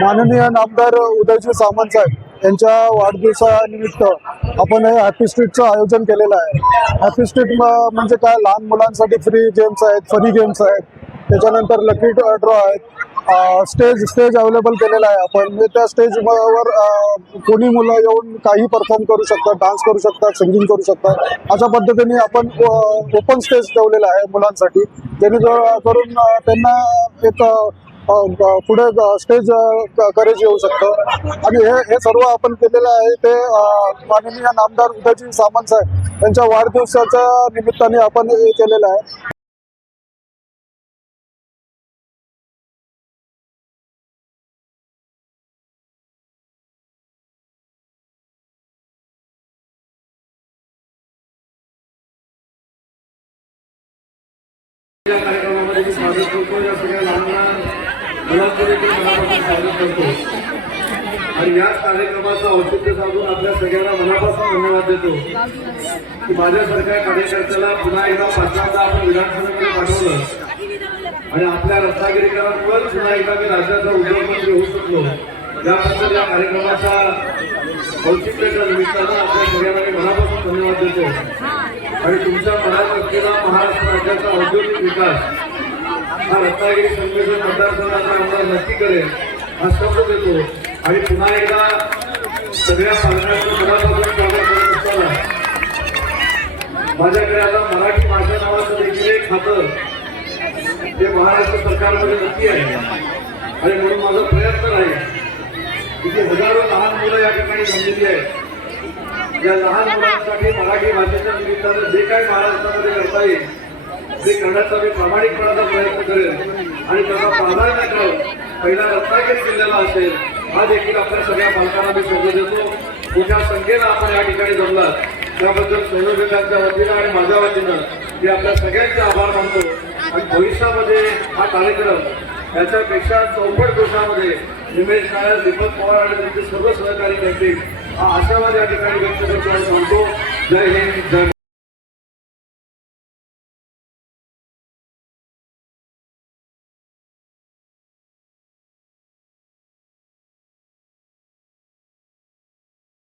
माननीय नामदार उदयजी सामंत साहेब यांच्या वाढदिवसानिमित्त आपण हे हॅपी स्ट्रीटचं आयोजन केलेलं आहे. हॅपी स्ट्रीट म्हणजे काय? लहान मुलांसाठी फ्री गेम्स आहेत फनी गेम्स आहेत. त्याच्यानंतर लकी ड्रॉ आहेत. स्टेज स्टेज अवेलेबल केलेला आहे आपण. म्हणजे त्या स्टेजवर कोणी मुलं येऊन काही परफॉर्म करू शकतात डान्स करू शकतात सिंगिंग करू शकतात. अशा पद्धतीने आपण ओपन स्टेज ठेवलेला आहे मुलांसाठी. जेणेकरून त्यांना एक पुढे स्टेज करेज येऊ शकतं. आणि हे हे सर्व आपण केलेलं आहे. ते माननीय नामदार उदयजी सामंत साहेब यांच्या वाढदिवसाच्या निमित्ताने आपण हे केलेलं आहे. या कार्यक्रमामध्ये स्वागत करतो. या सगळ्या लहान लहान मनापासून स्वागत करतो. आणि याच कार्यक्रमाचं औचित्य साधून आपल्या सगळ्यांना मनापासून धन्यवाद देतो. की माझ्यासारख्या कार्यकर्त्याला पुन्हा एकदा पाचव्यांदा आपण विधानसभेमध्ये पाठवलं. आणि आपल्या रत्नागिरीकरांवर पुन्हा एकदा मी राज्याचा उद्योगमंत्री होऊ शकलो. याबद्दल या कार्यक्रमाच्या औचित्याच्या निमित्तानं आपल्या सगळ्यांना मी मनापासून धन्यवाद देतो. आणि तुमच्या मनात असलेला महाराष्ट्र राज्याचा औद्योगिक विकास हा रत्नागिरी संमेलन मतदारसंघाचा आमदार नक्की करेल. हा शब्द देतो. आणि पुन्हा एकदा सगळ्या पालकांचं मनापासून स्वागत करत असताना माझ्याकडे आता मराठी भाषा नावाचं देखील एक खातं ते महाराष्ट्र सरकारमध्ये नक्की आहे. आणि म्हणून माझा प्रयत्न आहे की हजारो लहान मुलं या ठिकाणी जमलेली आहेत. या लहान मुलांसाठी मराठी भाषेच्या निमित्तानं जे काही महाराष्ट्रामध्ये करता येईल ते करण्याचा मी प्रामाणिकपणाचा प्रयत्न करेन आणि त्याचा प्राधान्यक्रम पहिला रत्नागिरी जिल्ह्याला असेल हा देखील आपल्या सगळ्या पालकांना मी शोध देतो. मोठ्या संख्येनं आपण या ठिकाणी जमलात. त्याबद्दल संयोजकांच्या वतीनं आणि माझ्या वतीनं मी आपल्या सगळ्यांचे आभार मानतो. आणि भविष्यामध्ये हा कार्यक्रम याच्यापेक्षा चौपट दिवसामध्ये निमेश नायर दीपक पवार आणि त्यांचे सर्व सहकारी करतील हा आशावाद या ठिकाणी व्यक्त करतो आणि सांगतो. जय हिंद जय